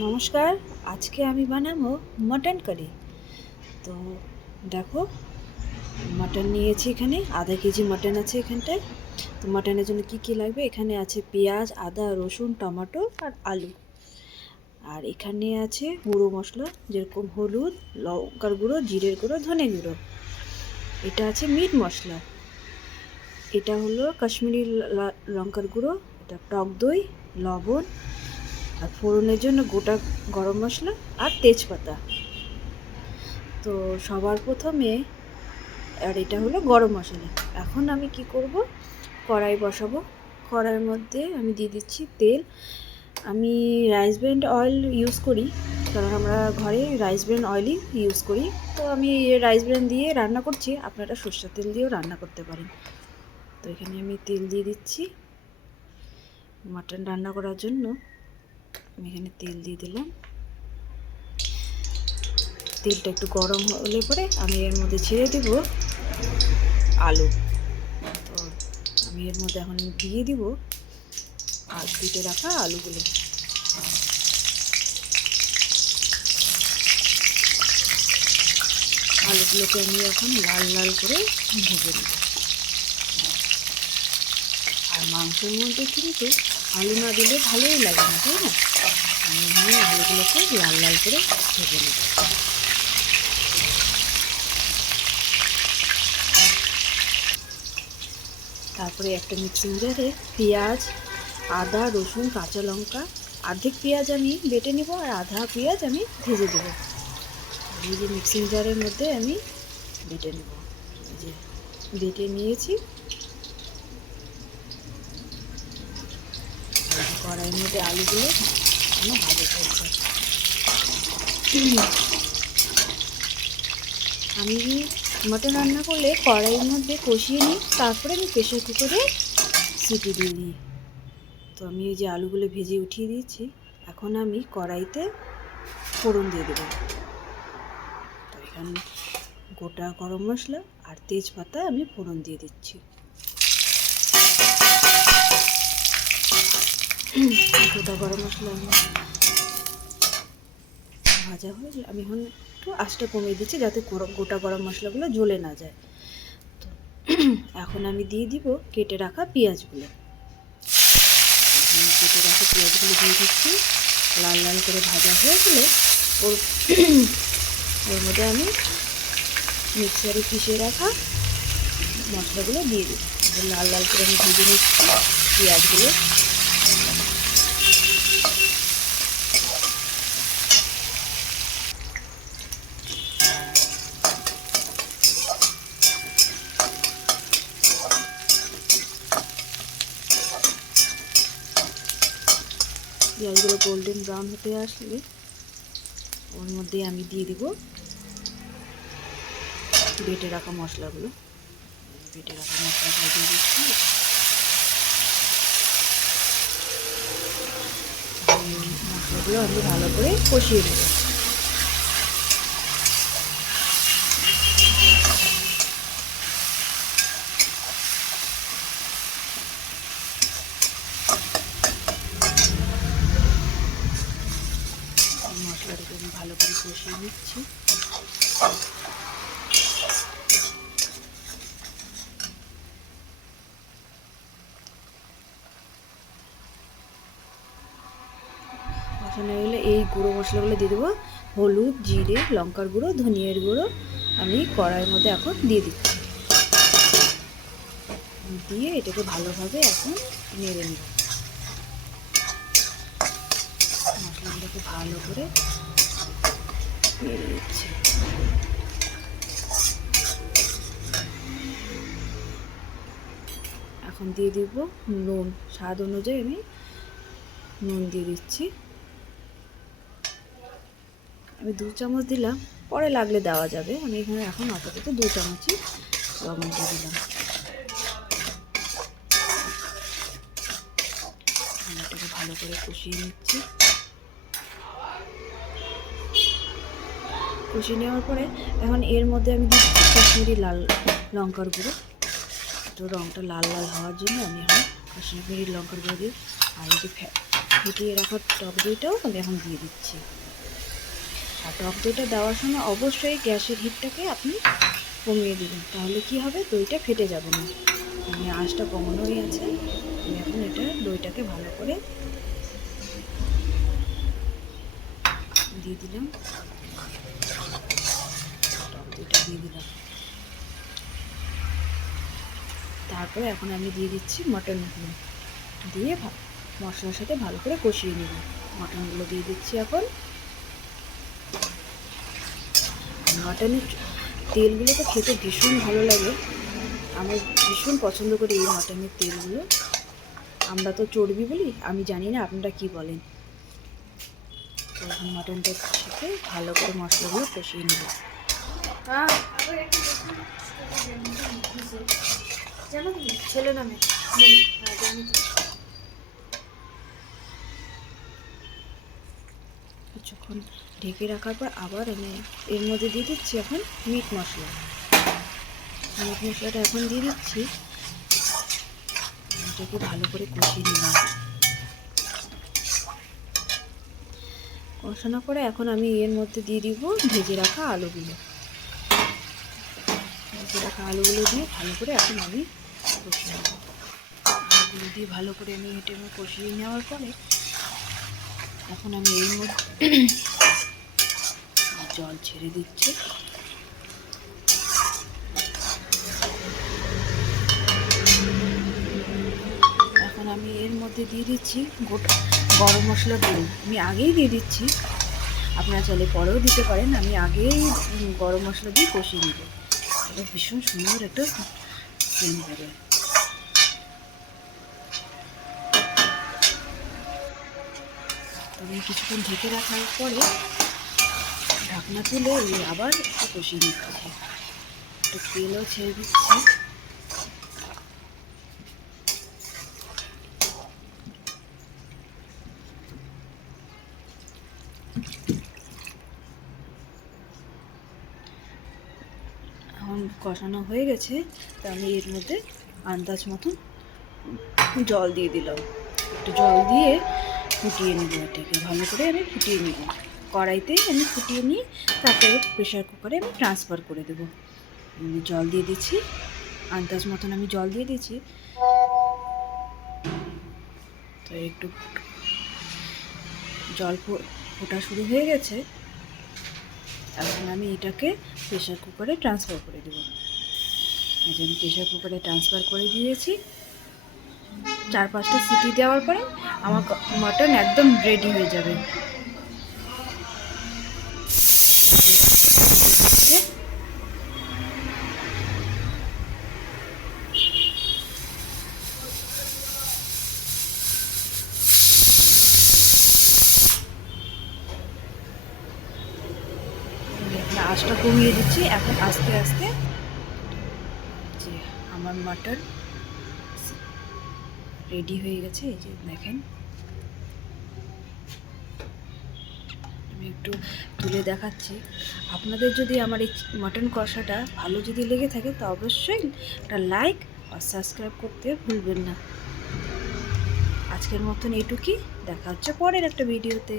নমস্কার। আজকে আমি বানাবো মটন কারি। তো দেখো, মটন নিয়েছি, এখানে আধা কেজি মটন আছে এখানটায়। তো মটনের জন্য কি কি লাগবে, এখানে আছে পেঁয়াজ, আদা, রসুন, টমেটো আর আলু। আর এখানে আছে গুঁড়ো মশলা, যেরকম হলুদ, লঙ্কার গুঁড়ো, জিরের গুঁড়ো, ধনে গুঁড়ো। এটা আছে মিট মশলা, এটা হলো কাশ্মীরি লঙ্কার গুঁড়ো, এটা টক দই, লবণ, আর ফোড়নের জন্য গোটা গরম মশলা আর তেজপাতা। তো সবার প্রথমে, আর এটা হলো গরম মশলা। এখন আমি কি করব, কড়াই বসাবো। কড়াইয়ের মধ্যে আমি দিয়ে দিচ্ছি তেল। আমি রাইস ব্র্যান্ড অয়েল ইউজ করি, কারণ আমরা ঘরে রাইস ব্র্যান্ড অয়েলই ইউজ করি। তো আমি রাইস ব্র্যান্ড দিয়ে রান্না করছি, আপনারা সরষের তেল দিয়েও রান্না করতে পারেন। তো এখানে আমি তেল দিয়ে দিচ্ছি মাটন রান্না করার জন্য। আমি এখানে তেল দিয়ে দিলাম। তেলটা একটু গরম হলে পরে আমি এর মধ্যে ছেড়ে দেব আলু। তো আমি এর মধ্যে এখন দিয়ে দিব আর কেটে রাখা আলুগুলো। আলুগুলোকে আমি এখন লাল লাল করে ভেজে দেব। আর মাংসের মধ্যে কিন্তু আলু না দিলে ভালোই লাগে না, তাই না? আমি এখানে আলুগুলোকে লাল লাল করে ভেজে নেব। তারপরে একটা মিক্সিং জারে পেঁয়াজ, আদা, রসুন, কাঁচা লঙ্কা, অর্ধেক পেঁয়াজ আমি বেটে নেব আর আধা পেঁয়াজ আমি ভেজে দেবো। এই যে মিক্সিং জারের মধ্যে আমি বেটে নেব। এই যে বেটে নিয়েছি। কড়াইয়ের মধ্যে আলুগুলো আমি ভাজা করছি। আমি মটন রান্না করলে কড়াইয়ের মধ্যে কষিয়ে নিই, তারপরে আমি প্রেশার কুকারে সিটি দিয়ে দিই। তো আমি এই যে আলুগুলো ভেজে উঠিয়ে দিয়েছি, এখন আমি কড়াইতে ফোড়ন দিয়ে দেবো। তো এখানে গোটা গরম মশলা আর তেজপাতা আমি ফোড়ন দিয়ে দিচ্ছি। গোটা গরম মশলা আমি ভাজা হয়ে যায়, আমি এখন একটু আঁচটা কমিয়ে দিচ্ছি যাতে গোটা গরম মশলাগুলো জ্বলে না যায়। তো এখন আমি দিয়ে দিব কেটে রাখা পেঁয়াজগুলো। কেটে রাখা পেঁয়াজগুলো দিয়ে দিচ্ছি। লাল লাল করে ভাজা হয়ে গেলে ওর মধ্যে আমি মিক্সারে পিষে রাখা মশলাগুলো দিয়ে দিই। লাল লাল করে আমি ভেজে নিচ্ছি পেঁয়াজগুলো। পেঁয়াজগুলো গোল্ডেন ব্রাউন হতে আসলে ওর মধ্যে আমি দিয়ে দিব বেটে রাখা মশলাগুলো। বেটে রাখা মশলাগুলো দিয়ে দিচ্ছি। মশলাগুলো আমি ভালো করে কষিয়ে দেবো। মশলাটাকে আমি ভালো করে কষিয়ে নিচ্ছি। কষানো হলে এই গুঁড়ো মশলাগুলো দিয়ে দেবো। হলুদ, জিরে, লঙ্কার গুঁড়ো, ধনিয়ার গুঁড়ো আমি কড়াইয়ের মধ্যে এখন দিয়ে দিচ্ছি। দিয়ে এটাকে ভালোভাবে এখন নেড়ে নেব। মশলাগুলোকে ভালো করে নেড়ে দিচ্ছি। এখন দিয়ে দিব নুন, স্বাদ অনুযায়ী আমি নুন দিয়ে দিচ্ছি। আমি 2 চামচ দিলাম, পরে লাগলে দেওয়া যাবে। আমি এখানে এখন আপাতত 2 চামচই লবণ দিয়ে দিলাম। এটাকে ভালো করে কষিয়ে নিচ্ছি। কষিয়ে নেওয়ার পরে এখন এর মধ্যে আমি দিচ্ছি কাশ্মীরি লাল লঙ্কার গুঁড়ো। তো রঙটা লাল লাল হওয়ার জন্য আমি এখন কাশ্মীরি লঙ্কার গুঁড়ো দিই। আর এই যে ফুটিয়ে রাখা টক দইটাও আমি এখন দিয়ে দিচ্ছি। আর টক দইটা দেওয়ার সময় অবশ্যই গ্যাসের হিটটাকে আপনি কমিয়ে দেবেন, তাহলে কি হবে, দইটা ফেটে যাবে না। আমি আঁচটা কমানোই আছে। আমি এখন এটা দইটাকে ভালো করে দিয়ে দিলাম, টক দইটা দিয়ে দিলাম। তারপরে এখন আমি দিয়ে দিচ্ছি মটনগুলো, দিয়ে মশলার সাথে ভালো করে কষিয়ে নেব। মটনগুলো দিয়ে দিচ্ছি এখন। মটনের তেলগুলো তো খেতে ভীষণ ভালো লাগে, আমি ভীষণ পছন্দ করি এই মটনের তেলগুলো। আমরা তো চর্বি বলি, আমি জানি না আপনারা কি বলেন। তো এখন মটনটার সাথে ভালো করে মশলাগুলো কষিয়ে নেব। ছেলে নামে জানি তো। কিছুক্ষণ ঢেকে রাখার পর আবার আমি এর মধ্যে দিয়ে দিচ্ছি এখন মিট মশলা। মিট মশলাটা এখন দিয়ে দিচ্ছি, এটাকে ভালো করে কষিয়ে নিলাম। কষানো করে এখন আমি এর মধ্যে দিয়ে দিব ভেজে রাখা আলুগুলো। ভেজে রাখা আলুগুলো দিয়ে ভালো করে এখন আমি কষিয়ে নেব। আলুগুলো দিয়ে ভালো করে আমি এটা কষিয়ে নেওয়ার পরে এখন আমি এর মধ্যে জল ছেড়ে দিচ্ছি। এখন আমি এর মধ্যে দিয়ে দিচ্ছি গোটা গরম মশলা গুঁড়ো। আমি আগেই দিয়ে দিচ্ছি, আপনারা চাইলে পরেও দিতে পারেন। আমি আগেই গরম মশলা দিয়ে কষিয়ে নেব, এটা ভীষণ সুন্দর একটা সেন্ট হবে। তবে কিছুক্ষণ ঢেকে রাখার পরে ঢাকনা তুলে আবার একটু কষিয়ে নিচ্ছি, একটু তেলও ছেড়ে দিচ্ছি। এখন কষানো হয়ে গেছে, তো আমি এর মধ্যে আন্দাজ মতন জল দিয়ে দিলাম। একটু জল দিয়ে ফুটিয়ে নেব, এটাকে ভালো করে আমি ফুটিয়ে নেব। কড়াইতেই আমি ফুটিয়ে নিয়ে তারপরে প্রেশার কুকারে আমি ট্রান্সফার করে দেবো। জল দিয়ে দিচ্ছি, আন্দাজ মতন আমি জল দিয়ে দিচ্ছি। তো একটু জল ফোটা শুরু হয়ে গেছে, এখন আমি এটাকে প্রেশার কুকারে ট্রান্সফার করে দেবো। এই যে আমি প্রেশার কুকারে ট্রান্সফার করে দিয়েছি। 4-5টা সিটি দেওয়ার পরে আমার মটন একদম রেডি হয়ে যাবে। আঁচটা কমিয়ে দিচ্ছি। এখন আস্তে আস্তে যে আমার মটন রেডি হয়ে গেছে, এই যে দেখেন। আমি একটু তুলে দেখাচ্ছি। আপনাদের যদি আমার এই মটন কষাটা ভালো যদি লেগে থাকে তো অবশ্যই একটা লাইক আর সাবস্ক্রাইব করতে ভুলবেন না। আজকের মতন এইটুকুই, দেখা হচ্ছে পরের একটা ভিডিওতে।